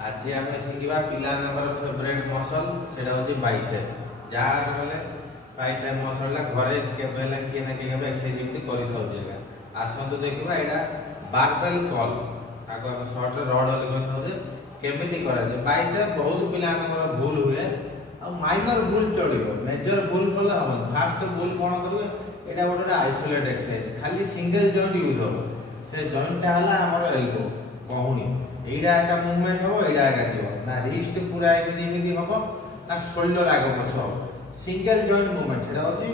आज आम शिखा पिला फेवरेट मसल से बाइसेप जहाँ गले बाइसेप मसल घरे किए ना किए एक्सरसाइज कर आसतु देखा यहाँ बारबेल कल आगे आम सर्ट रड बोली केमी कराए बाइसेप बहुत पिला भूल हुए और माइनर भूल चलो मेजर भूल कले हम फास्ट भूल कौन करेंगे यहाँ गोटे आइसोलेट एक्सरसाइज खाली सिंगल जॉइंट यूज हम से जॉइंटा है एल्बो कहूनी एटा एका मूवमेंट हो एटा एका जीव ना रिस्ट पूरा एमिदी हम ना शोल्डर आग पछ सिंगल जॉइंट मूवमेंट सेटा होची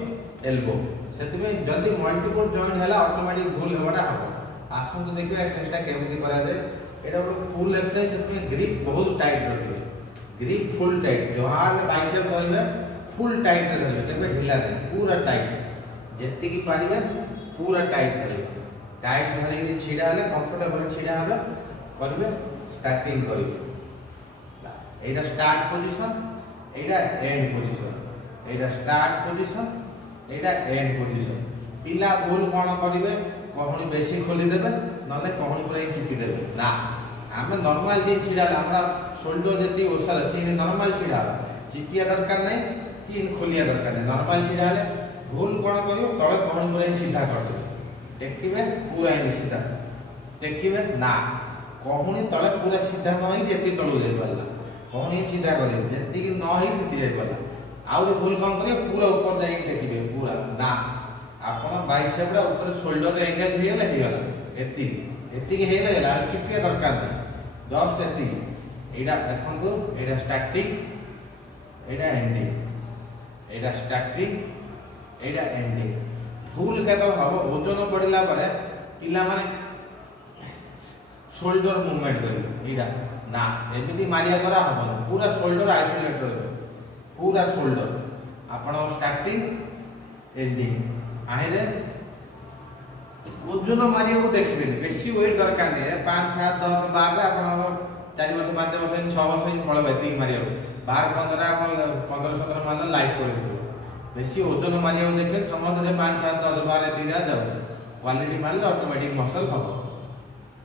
एल्बो सेतिमे जल्दी मल्टीपल जॉइंट हैला ऑटोमेटिक भूल हेबाटा हम आसंतु देखिबा एक्सरसाइज केमिति करा जाय एटा गोटे फुल एक्सरसाइज सेतिमे ग्रिप बहुत टाइट रखिबे ग्रिप फुल टाइट जहां बाइसेप करबे फुल टाइट रे धरबे केबे ढिला नै पूरा टाइट जेति की पारिबे पूरा टाइट धरबे टाइट धरि छिडा हले कंफर्टेबल छिडा हबे करबे स्टार्टिंग करिवे एटा start position Etah and position Etah start position Etah and position पिला भूल कोन करिवे कहूनी बेसी खोली देबे नले कहूनी पूरा चिपी देबे ना आमे नॉर्मल जे छिडा हमरा शोल्डर जति ओसर से नॉर्मल छिडा चिपिया दरकार नै कि खोलिया दरकार नै नॉर्मल छिडा हले भूल कोन करियो तळे कहूनी पूरा सीधा कर देबे टेकिबे पूरा सीधा टेकिबे ना कहूनी तले पूरा सीधा न होई जेति तळु जाय परला कहूनी सीधा करे जेति कि न होई जेति जाय परला आउ भूल कौन करिए पूरा ऊपर जाई टेकिबे पूरा ना आपण बाइसेप रा ऊपर शोल्डर रे एंगेज हियला एति एति के हेला चिपिया दरकार नै जस्ट एति एडा देखंतु एडा स्टार्टिंग एडा एंडिंग एडा स्टार्टिंग एडा एंडिंग भूल केतल हबो ओजन पडिला परे पिला माने शोल्डर मूवमेंट करेंगे एटा ना एमिति मारिया करा हम पूरा शोल्डर आइसोलेट रहे पूरा शोल्डर आपण स्टार्टिंग एंडिंग आहिले ओजन मारिया को देखबे बेसी वेट दरकार नै 5 7 10 12 आपण 4 वर्ष 5 वर्ष 6 वर्ष फळ बेती मारिया 12 15 आपण 15 17 मान लाइट करे बेसी ओजन मारिया को देखबे समझ से 5 7 10 12 3 जाउ क्वालिटी मारले ऑटोमेटिक मसल हो